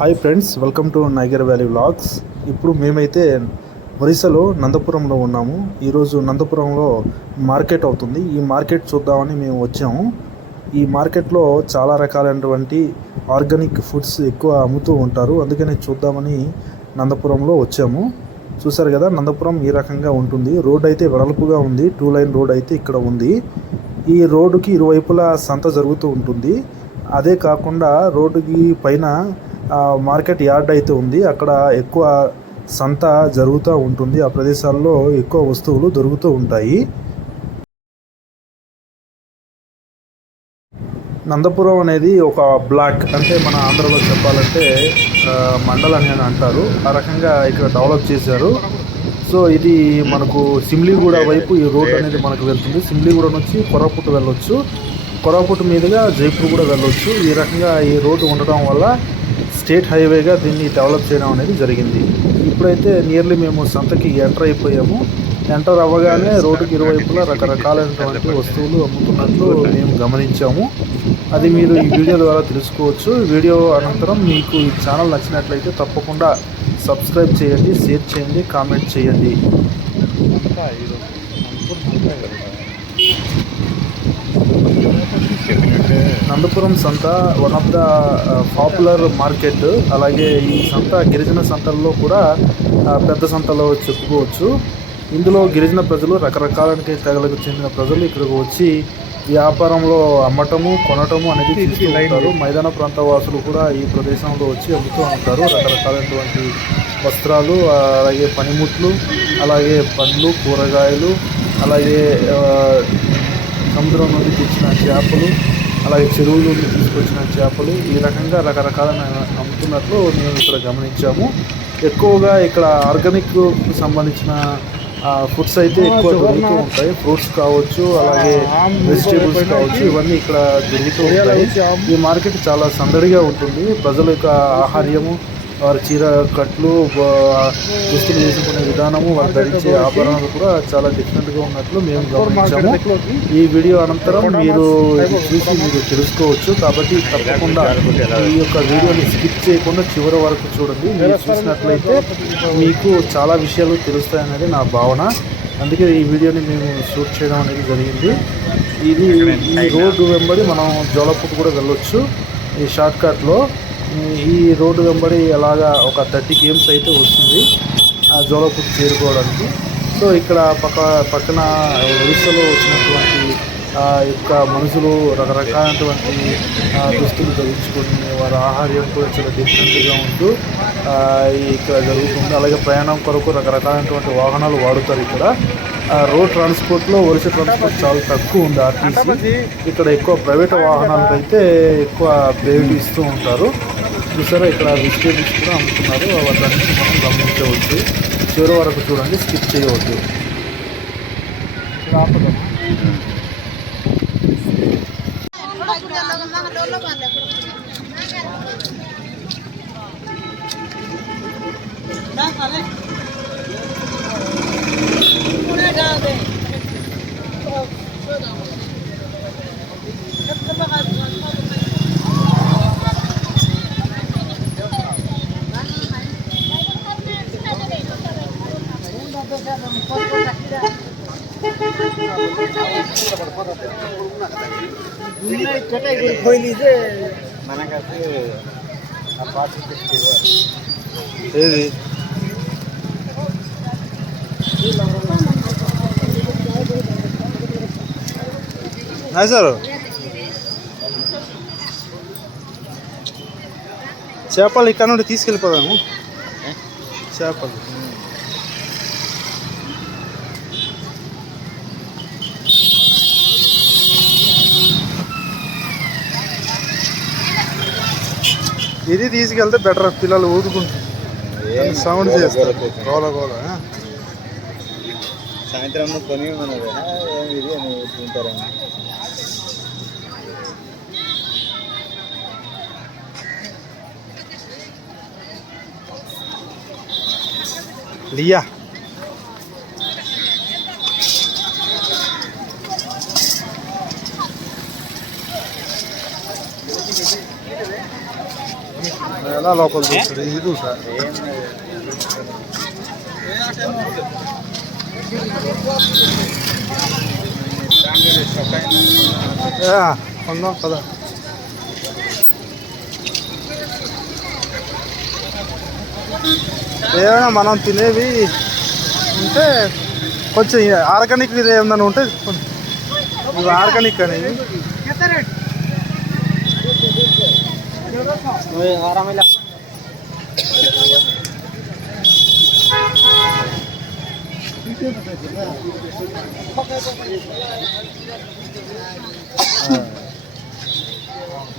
Hi friends, welcome to nigervalleyvlogs. ఇప్పుడు మేమైతే ఒరిస్సాలో నందపురంలో ఉన్నాము. ఈరోజు నందపురంలో మార్కెట్ అవుతుంది. ఈ మార్కెట్ చూద్దామని మేము వచ్చాము. ఈ మార్కెట్లో చాలా రకాలైనటువంటి ఆర్గానిక్ ఫుడ్స్ ఎక్కువ అమ్ముతూ ఉంటారు. అందుకని చూద్దామని నందపురంలో వచ్చాము. చూసారు కదా, నందపురం ఈ రకంగా ఉంటుంది. రోడ్ అయితే వెడల్పుగా ఉంది. 2 లైన్ రోడ్ అయితే ఇక్కడ ఉంది. ఈ రోడ్డుకి ఇరువైపులా సంత జరుగుతూ ఉంటుంది. అదే కాకుండా రోడ్డుకి పైన మార్కెట్ యార్డ్ అయితే ఉంది. అక్కడ ఎక్కువ సంత జరుగుతూ ఉంటుంది. ఆ ప్రదేశాల్లో ఎక్కువ వస్తువులు దొరుకుతూ ఉంటాయి. నందపురం అనేది ఒక బ్లాక్, అంటే మన ఆంధ్రలో చెప్పాలంటే మండలం అని అంటారు. ఆ రకంగా ఇక్కడ డెవలప్ చేశారు. సో ఇది మనకు సిమ్లీగూడ వైపు ఈ రోడ్ అనేది మనకు వెళ్తుంది. సిమ్లీగూడ నుంచి కొరాపుట్ వెళ్ళొచ్చు. కొరాపుట్ మీదుగా జైపూర్ కూడా వెళ్ళొచ్చు. ఈ రకంగా ఈ రోడ్డు ఉండడం వల్ల స్టేట్ హైవేగా దీన్ని డెవలప్ చేయడం అనేది జరిగింది. ఇప్పుడైతే నియర్లీ మేము సంతకి ఎంటర్ అయిపోయాము. ఎంటర్ అవ్వగానే రోడ్డుకి ఇరువైపులా రకరకాలైనటువంటి వస్తువులు అమ్ముతున్నట్లు మేము గమనించాము. అది మీరు ఈ వీడియో ద్వారా తెలుసుకోవచ్చు. వీడియో అనంతరం మీకు ఈ ఛానల్ నచ్చినట్లయితే తప్పకుండా సబ్స్క్రైబ్ చేయండి, షేర్ చేయండి, కామెంట్ చేయండి. నందపురం సంత one of the popular market. అలాగే ఈ సంత గిరిజన సంతల్లో కూడా పెద్ద సంతలో చెప్పుకోవచ్చు. ఇందులో గిరిజన ప్రజలు, రకరకాలకి తెగలకు చెందిన ప్రజలు ఇక్కడికి వచ్చి వ్యాపారంలో అమ్మటము, కొనటము అనేది చేస్తూ ఉంటారు. మైదాన ప్రాంత వాసులు కూడా ఈ ప్రదేశంలో వచ్చి అమ్ముతూ ఉంటారు. రకరకాలైనటువంటి వస్త్రాలు, అలాగే పనిముట్లు, అలాగే పండ్లు, కూరగాయలు, అలాగే సముద్రం నుండి తెచ్చిన చేపలు, అలాగే చెరువుల నుండి తీసుకొచ్చిన చేపలు, ఈ రకంగా రకరకాలైన అమ్ముతున్నట్లు మేము ఇక్కడ గమనించాము. ఎక్కువగా ఇక్కడ ఆర్గానిక్ సంబంధించిన ఫుడ్స్ అయితే ఎక్కువ దొరుకుతూ ఉంటాయి. ఫ్రూట్స్ కావచ్చు, అలాగే వెజిటేబుల్స్ కావచ్చు, ఇవన్నీ ఇక్కడ దొరుకుతూ ఉంటాయి. ఈ మార్కెట్ చాలా సందడిగా ఉంటుంది. ప్రజల యొక్క ఆహార్యము, వారి చీర కట్లు, దుస్తులు వేసుకునే విధానము, వారు ధరించే ఆభరణాలు కూడా చాలా డిఫరెంట్గా ఉన్నట్లు మేము గమనించాము. ఈ వీడియో అనంతరం మీరు చూసి మీరు తెలుసుకోవచ్చు. కాబట్టి తప్పకుండా ఈ యొక్క వీడియోని స్కిప్ చేయకుండా చివరి వరకు చూడండి. మీరు చూసినట్లయితే మీకు చాలా విషయాలు తెలుస్తాయనేది నా భావన. అందుకే ఈ వీడియోని మేము షూట్ చేయడం అనేది జరిగింది. ఇది ఈ రోడ్డు వెంబడి మనం జోలపుట్ కూడా వెళ్ళొచ్చు. ఈ షార్ట్ కట్లో ఈ రోడ్డు వెంబడి అలాగా ఒక 30 km అయితే వస్తుంది ఆ జోలపుట్ చేరుకోవడానికి. సో ఇక్కడ పక్కన ఒరిస్సాలో వచ్చినటువంటి యొక్క మనుషులు రకరకాలైనటువంటి దుస్తులు ధరించుకొని వారి ఆహార్యం కూడా చాలా డిఫరెంట్గా ఉంటూ ఇక్కడ జరుగుతుంది. అలాగే ప్రయాణం కొరకు రకరకాలైనటువంటి వాహనాలు వాడుతారు. ఇక్కడ రోడ్ ట్రాన్స్పోర్ట్లో ఒరిస్సా ట్రాన్స్పోర్ట్ చాలా తక్కువ ఉంది. ఆర్టీసీ ఇక్కడ ఎక్కువ ప్రైవేట్ వాహనాలకు అయితే ఎక్కువ ప్రైవేట్ ఇస్తూ ఉంటారు. చూసారా, ఇక్కడ వెజిటేబుల్స్ కూడా అమ్ముతున్నారు. వాటన్నిటి మనం గమనించవచ్చు. చివరి వరకు చూడండి, స్కిప్ చేయవద్దు. ఏది సార్, చేపలు ఇక్కడ నుండి తీసుకెళ్ళిపోదాము. చేపలు ఇది తీసుకెళ్తే బెటర్. పిల్లలు ఊదుకుంటారు, సౌండ్ చేస్తారు, గోల గోల. సాయంత్రం కొని ఇది అని తింటారని लिया। ఎలా లోపల చూస్తాడు ఇది చూసా కొందాం కదా ఏమైనా మనం తినేవి ఉంటే కొంచెం ఆర్గానిక్ ఇది ఏమన్నా ఉంటే ఇవి ఆర్గానిక్ అని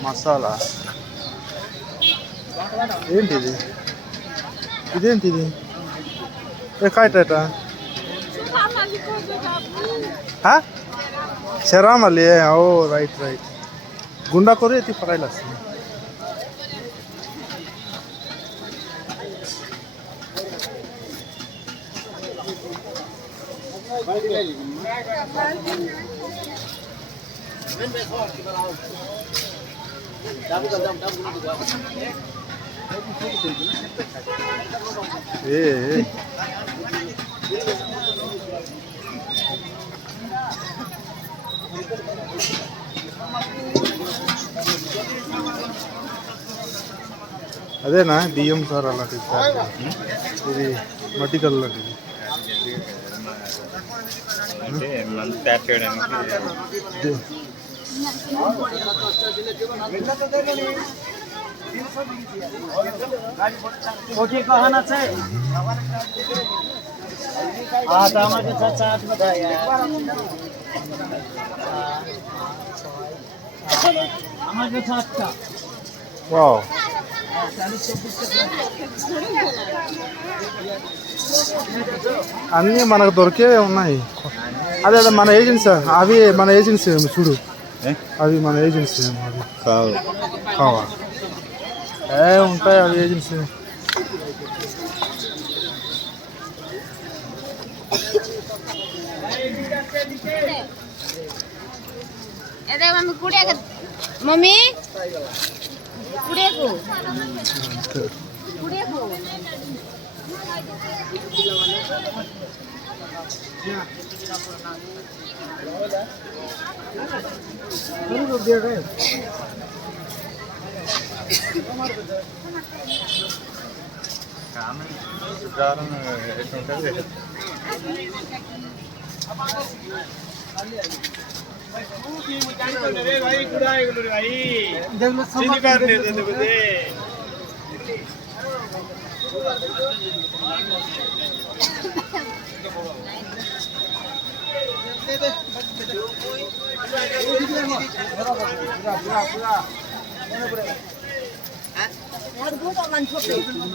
మసాలా ఏంటిది ఇదేంటిది కాయటా శరామల్లి ఓ రైట్ రైట్ గుండా కొరి ఎత్తి పకాయలు వస్తుంది అదేనా బియ్యం సార్ అలాంటిది ఇది మట్టి కళ్ళు లాంటిది తయారు చేయడానికి వావ్ అన్నీ మనకు దొరికే ఉన్నాయి అదే అదే మన ఏజెన్సీ అవి మన ఏజెన్సీ చూడు అవి మన ఏజెన్సీ అవి కావా ఉంటాయి అవి ఏజెన్సీ मम्मी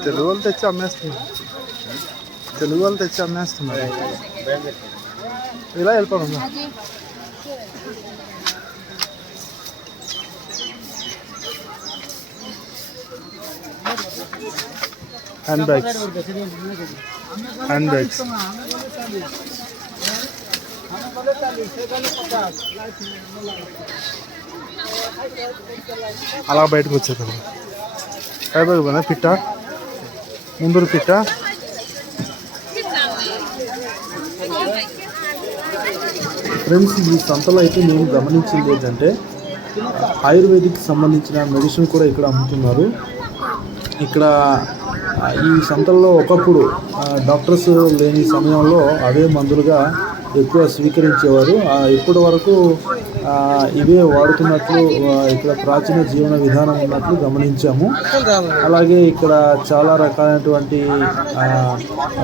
తెలుగు వాళ్ళు తెచ్చి అమ్మేస్తున్నారు తెలుగు వాళ్ళు తెచ్చి అమ్మేస్తున్నారు ఇలా వెళ్ళిపోదాం హ్యాండ్ బ్యాగ్స్ అలా బయటకు వచ్చేది అయిపోయినా పిట్ట ముందూరు పిట్ట ఫ్రెండ్స్ ఈ సంతలో అయితే నేను గమనించింది ఏంటంటే ఆయుర్వేదిక్ సంబంధించిన మెడిసిన్ కూడా ఇక్కడ అమ్ముతున్నారు ఇక్కడ ఈ సంతల్లో ఒకప్పుడు డాక్టర్స్ లేని సమయంలో అవే మందులుగా ఎక్కువ స్వీకరించేవారు ఇప్పటి వరకు ఇవే వాడుతున్నట్లు ఇక్కడ ప్రాచీన జీవన విధానం ఉన్నట్లు గమనించాము అలాగే ఇక్కడ చాలా రకాలైనటువంటి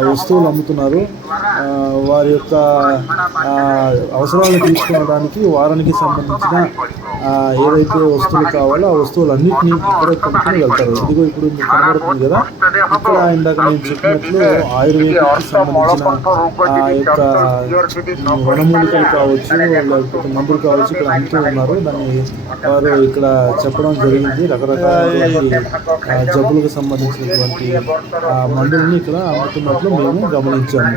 వస్తువులు అమ్ముతున్నారు వారి యొక్క అవసరాలను తీర్చుకోవడానికి వారానికి సంబంధించిన ఏదైతే వస్తువులు కావాలో ఆ వస్తువులన్నింటినీ ఇక్కడే కొనుక్కొని వెళ్తారు ఇదిగో ఇప్పుడు మీకు కనబడుతుంది కదా ఇక్కడ ఇందాక నేను చెప్పినట్లు ఆయుర్వేదిక్కి సంబంధించిన ఆ యొక్క వనమూలికలు కావచ్చు లేకపోతే మందులు కావచ్చు ఇక్కడ అమ్ముతూ ఉన్నారు దాన్ని వారు ఇక్కడ చెప్పడం జరిగింది రకరకాల జబ్బులకు సంబంధించినటువంటి మందులని ఇక్కడ అమ్ముతున్నట్లు మేము గమనించాము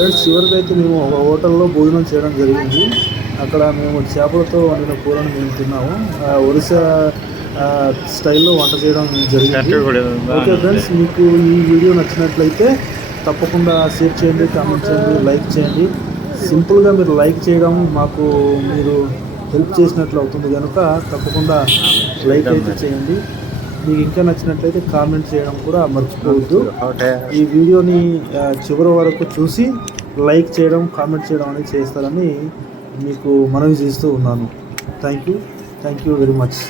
ఫ్రెండ్స్, చివరికైతే మేము ఒక హోటల్లో భోజనం చేయడం జరిగింది. అక్కడ మేము చేపలతో వండిన కూరను మేము తిన్నాము. ఒరిస్సా స్టైల్లో వంట చేయడం జరిగింది. ఓకే ఫ్రెండ్స్, మీకు ఈ వీడియో నచ్చినట్లయితే తప్పకుండా షేర్ చేయండి, కామెంట్ చేయండి, లైక్ చేయండి. సింపుల్గా మీరు లైక్ చేయడం మాకు మీరు హెల్ప్ చేసినట్లు అవుతుంది కనుక తప్పకుండా లైక్ అయితే చేయండి. మీకు ఇంకా నచ్చినట్లయితే కామెంట్ చేయడం కూడా మర్చిపోవద్దు. ఈ వీడియోని చివరి వరకు చూసి లైక్ చేయడం, కామెంట్ చేయడం అనేది చేస్తారని మీకు మనవి చేస్తూ ఉన్నాను. Thank you very much.